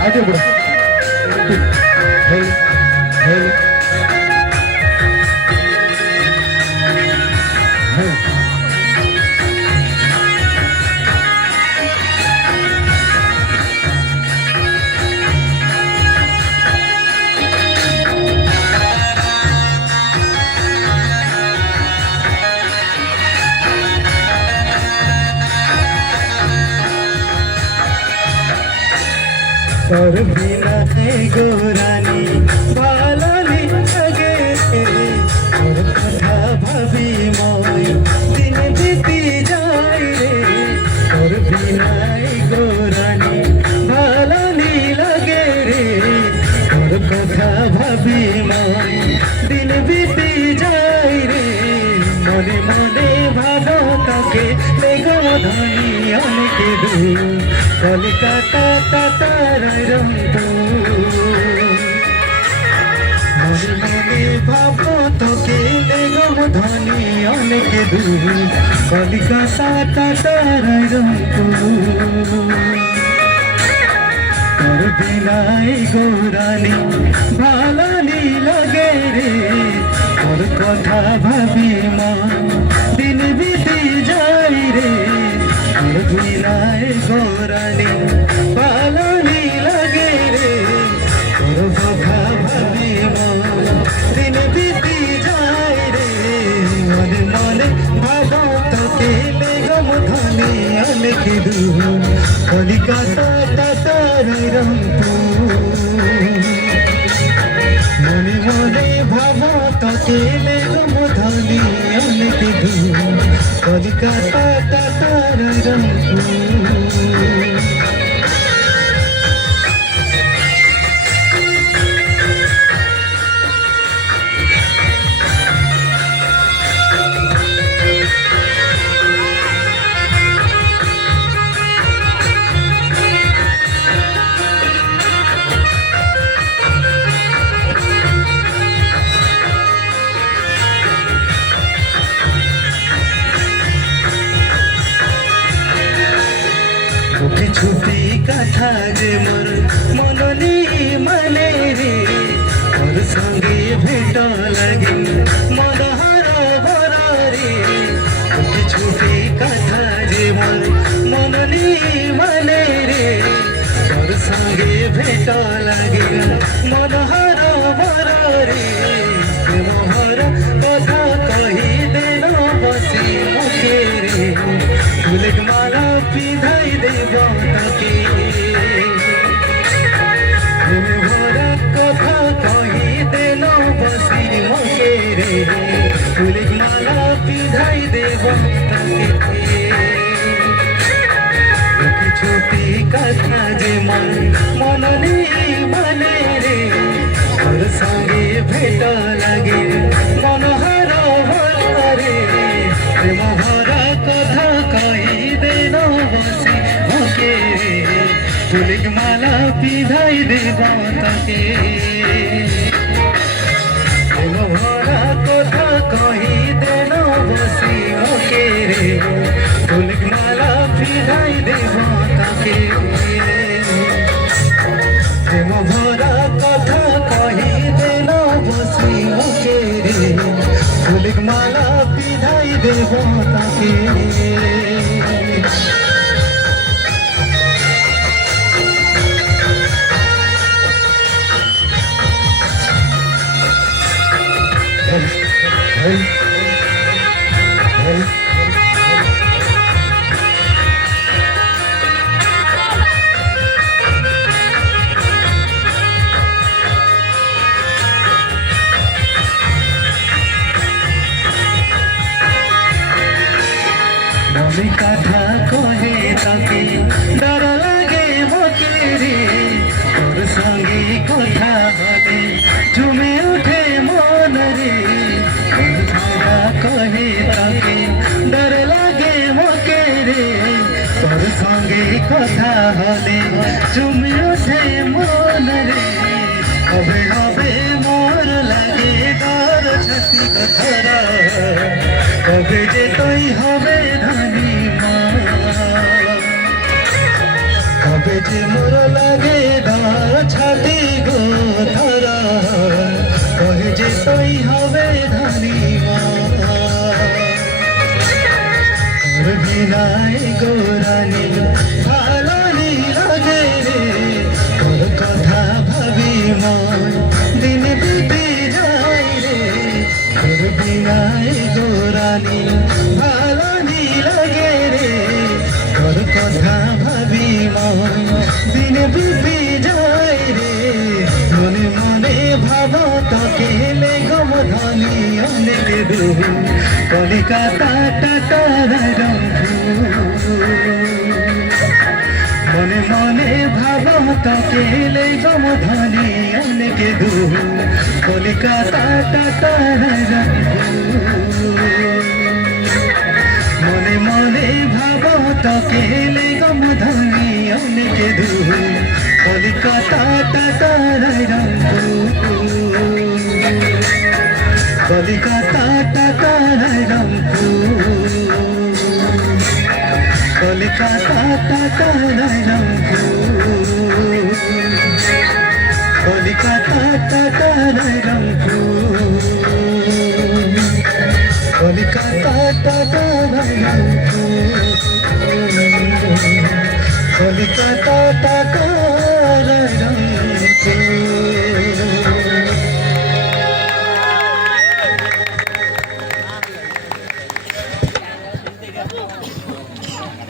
आगे बढ़ो। Hello hello hello তোর বিনা গোরানি ভালো লাগে তোর কথা ভাবি মই দিন বিতি যায় রে তোর বিনাই গোরানি ভালো লাগে রে তোর কথা ভাবি মই দিন বিতি যায় রে মনে মনে ভালো তাকে লেগো ধনী অনেক দূর কলিকাতা তাতার রংপুর মনে মনে ভাবো তোকে লেগম ধনী অনেক দূর কলিকাতা তাতার রংপুর তোর বিনাই গোরানি ভালো লাগে রে তোর কথা ভাবি মা দিন বিতি যাই রে তোর বিনাই গোরানি ভালো লাগে রে তোর কথা ভাবি মা দিন বিতি যাই রে মনে মনে ভাবো তোকে লেগম ধনী অনেক দূর কলিকাতা তাতার রংপুর মনে মনে ভাবো তোকে লেগম ধনী অনেক দূর কলিকাতা তাতার রংপুর ছুটি কথা যে মোর মননি মানে রে তোর সঙ্গে ভেট লাগে মনহর ভর রে ছুটি কথা যে মোর মননি মানে রে তোর সঙ্গে ভেট লাগে মনহর ভর রে মোহর কথা কহি দেন বসি মুখে রে ফুলের মালা পিধাই দেব তাকে ভরা কথা কহি দেন বসি মুখে রে ফুলের মালা পিধাই দেব তাকে ছুটি কথা যে মন মননি মানে রে তোর সঙ্গে ভেট লাগে মনোহর ভরে প্রেম ভরা কথা কহি দেন বসি মুখে রে ফুলের মালা পিধাই দেব তাকে প্রেম ভরা কথা কহি দেন বসি মুখে রে ফুলের মালা পিধাই দেব তাকে প্রেম ভরা কথা কহি দেন বসি মুখে রে ফুলের মালা পিধাই দেব তাকে আমি কথা কহে তাকে ডর লাগে মকে রে তোর সঙ্গে কথা বলে ঝুমে উঠে মন রে কথা কহে তাকে ডর লাগে মকে রে তোর সঙ্গে কথা হলে ঝুমে উঠে মন রে হবে হবে মোর লাগে ডর ছতি কথা কবে যে তুই হবে ধনী মা তবে যে মোর লাগে ধর ছাতি গো ধরা কহে যে তুই হবে ধনী তোর বিনাই গোরানি ভালো নি লাগে রে তোর কথা ভাবি মন দিন বিতে যায় রে তোর বিনাই গোরানি ভালো নি লাগে রে তোর কথা ভাবি মন দিন বিতে যায় রে মনে মনে ভাব তোকে লেগম ধনী অনেক দূর কলিকাতা টাটার মনে মনে ভাব তোকে লেগম ধনী অনেক দূর কলিকাতা টাটার মনে মনে ভাব তোকে লেগম ধনী অনেক দূর কলিকাতা টাটার কলিকাতা টাটার কলিকাতা টাটার কলিকাতা টাটার কলিকাতা টাটার কলিকাতা টাটার